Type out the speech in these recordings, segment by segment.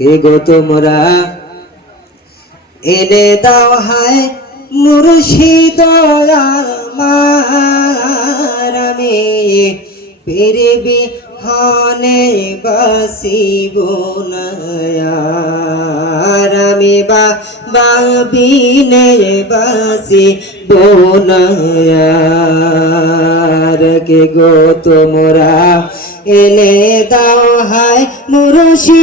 কে গো তোমরা? এনে দাও হায় মুর্শিদ আমি পৃথিবী হনে বাসিব আমি বা বাবিনে বাসি বোনায়ার কে গো তোমরা? এনে দাও হায় মুরশি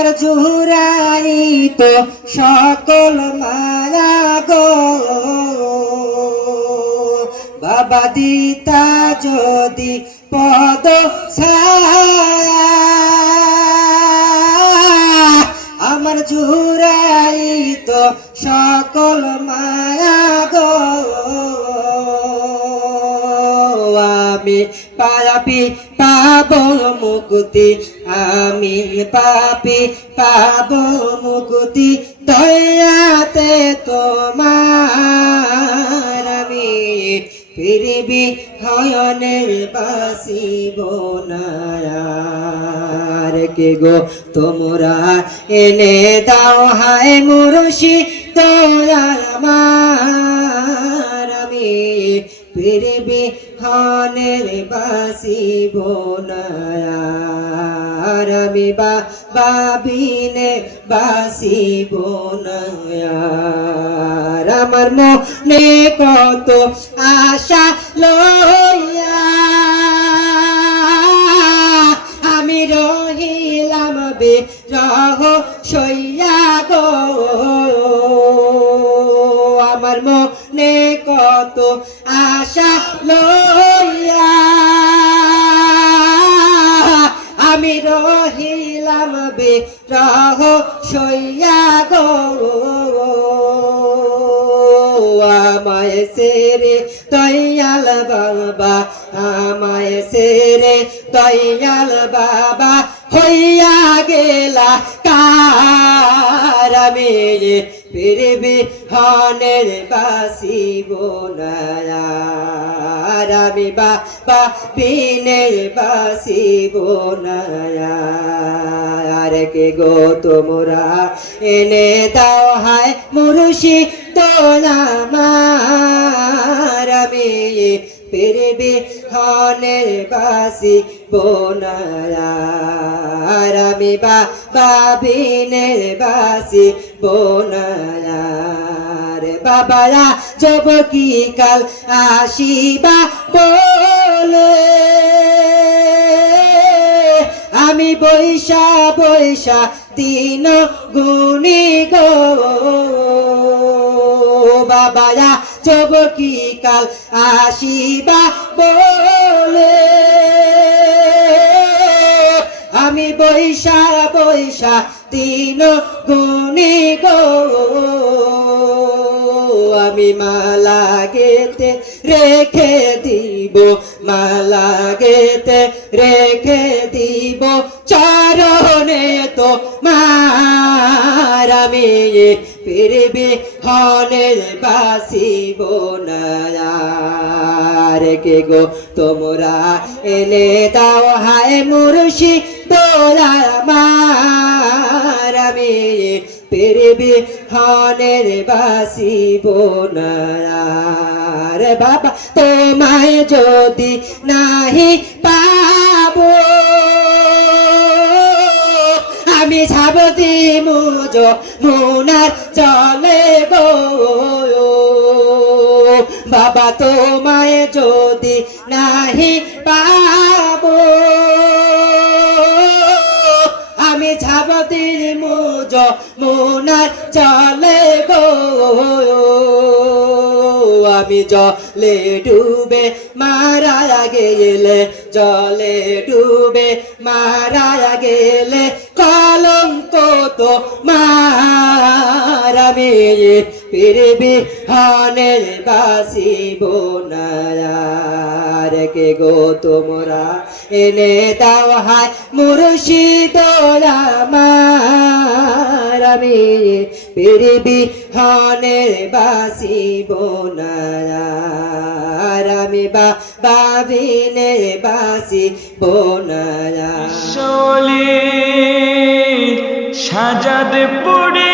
আমার জুরাই তো সকল মায়া গো। বাবা দিতা যদি পদ আমার তো সকল মায়া গো। আমি পাপি পাব মুক্তি আমি পাপি পাব মুক্তি দয়াতে তোমার আমি ফিরবি হয়নের বাসিব নায়ার কে গো, তোমরা এনে দাও হায় মুরশি দয়াল আমার আমি ফিরবি হনের বাসিব নায়ার আমি বা বাবিনে বাসিব নায়ার আমার মনে কত আশা লইয়া। আমি রহিলাম বে রহ সইয়া গো। আমার মনে কত আশা লইয়া আমি রহিলাম বে রহ সইয়া গো। আমায় সেরে দয়াল বাবা, আমায় সেরে দয়াল বাবা, হইয়া গেলা কার আমি ফিরবি, হনের বাসিব নায়ার আমি বাবা বিনের বাসিব নায়ার কে গো তোমরা এনে দাও হায় মুরুষি তোলামার আমি ফিরবি, হনের বাসি বোনায়ার আমি বা বাবিনের বাসি বোনায়ার বাবারা জব কি কাল আসিবা বলে। আমি বৈশা বৈশা দিন গুণি গো। বাবারা জব কি কাল আসিবা বলে। আমি বৈশা বৈশা দিন গুণি গো। আমি মালা গেতে রেখে দিব, মালা গেতে রেখে দিব। চরণে তো মার আমি ফিরবি হনের বাসিব নায়ার কে গো, তোমরা এনে দাও, হায় মুর্শি তোরা মার আমি ফিরবি হনের বাসিব নায়ার বাবা, তোমায় যদি নাহি পাবো, আমি ছাবতি মুজ মুনার চলে গো। বাবা, তোমায় যদি নাহি পাবো ছাবতির মুজ মুনার চালে গো। আমি জলে ডুবে মারা গেলে, জলে ডুবে মারা গেলে কলঙ্ক তো মার। আমি পৃথিবী হনের বাসিব না কে গো তোমরা? এনে দাও হায় মুর্শিদ আমার। আমি পৃথিবী হনের বাসিব না আমি বা বাবিনে বাসি বোনারা চলি সাজাদ পড়ে